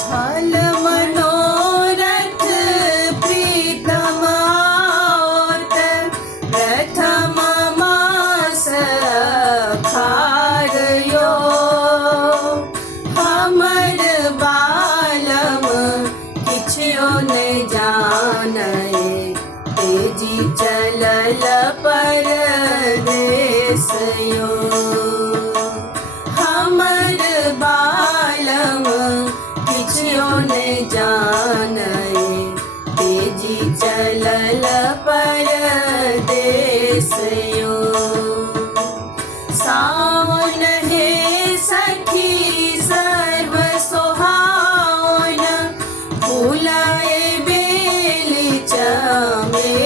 छल मनोरथ प्रीतम आवत, प्रथम मास खारयो। हमर बालम किछयो न जानय, तेजी चलल परदेसयो। हमर बालम किछयो न जानय, तेजी चलल परदेसयो। सावन हे सखी सर्व सोहावन, फूलाए बेली चमेलियो।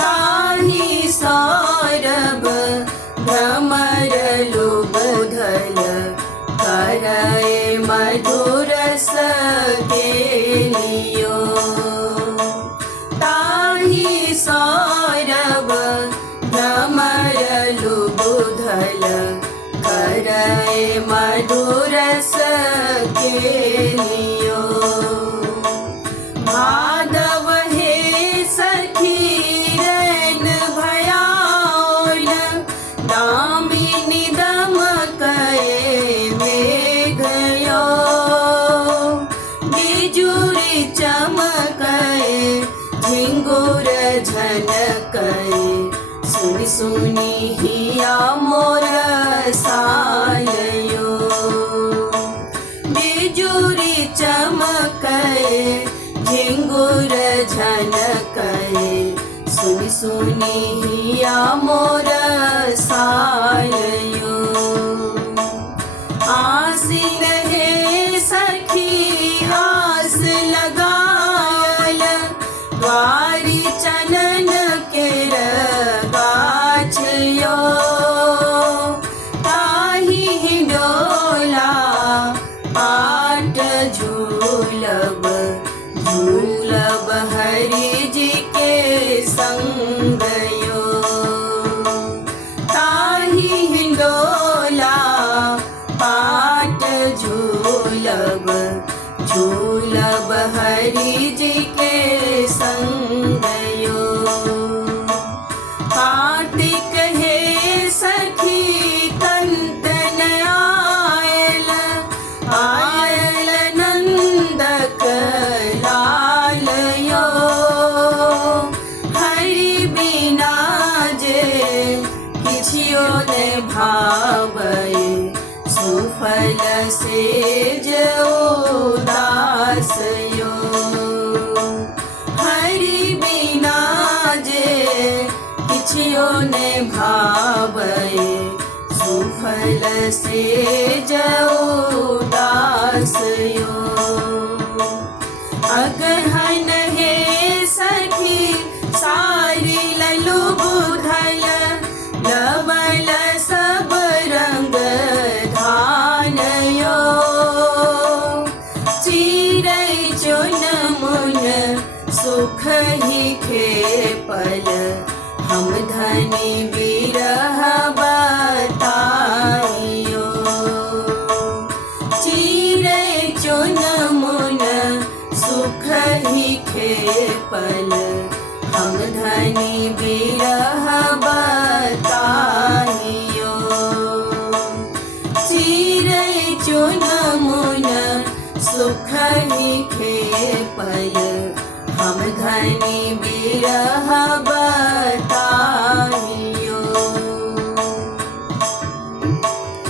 ताहि सौरभ भ्रमर लुबधल, करय मधुर सकेलियो। ताहि सौरभ भ्रमर लुबधल, करय मधुर सकेलियो। भादव हे सखी रैन भयाउन, दामिनी दमकय मेघयो। बिजुरी चमकय झिंगुर झनकय, सुनि सुनि हिया मोर सालयो। बिजुरी चमकय झिंगुर झनकय, सुनि सुनि हिया मोर सालयो। आसिन हे सखी आस लगायल, द्वारी चनन केर गाछयो। ताहि हिंडोला पाट झूलब, झूलब हरि जी के संगयो। ताहि हिंडोला पाट झूलब, झूलब हरि जी के संगयो। कार्तिक हे सखी कंतन आयल, आयल नंदक लालयो। हरि बिना जे किछयो न भावय, सुफल सेज उदासयो। हरि बिना जे किछयो न भावय, सुफल सेज उदासयो। अगहन हे सखी सारी ललुबधल, लवल सब रंग धानयो। चिरै चुनमुन सुख ही खेपल, हम धनी बिरह बताइयो। चिरै चुनमुन सुख ही खेपल, हम धनी बिरह बताइयो। चिरै चुनमुन सुख ही खेपल, हम धनी बिरह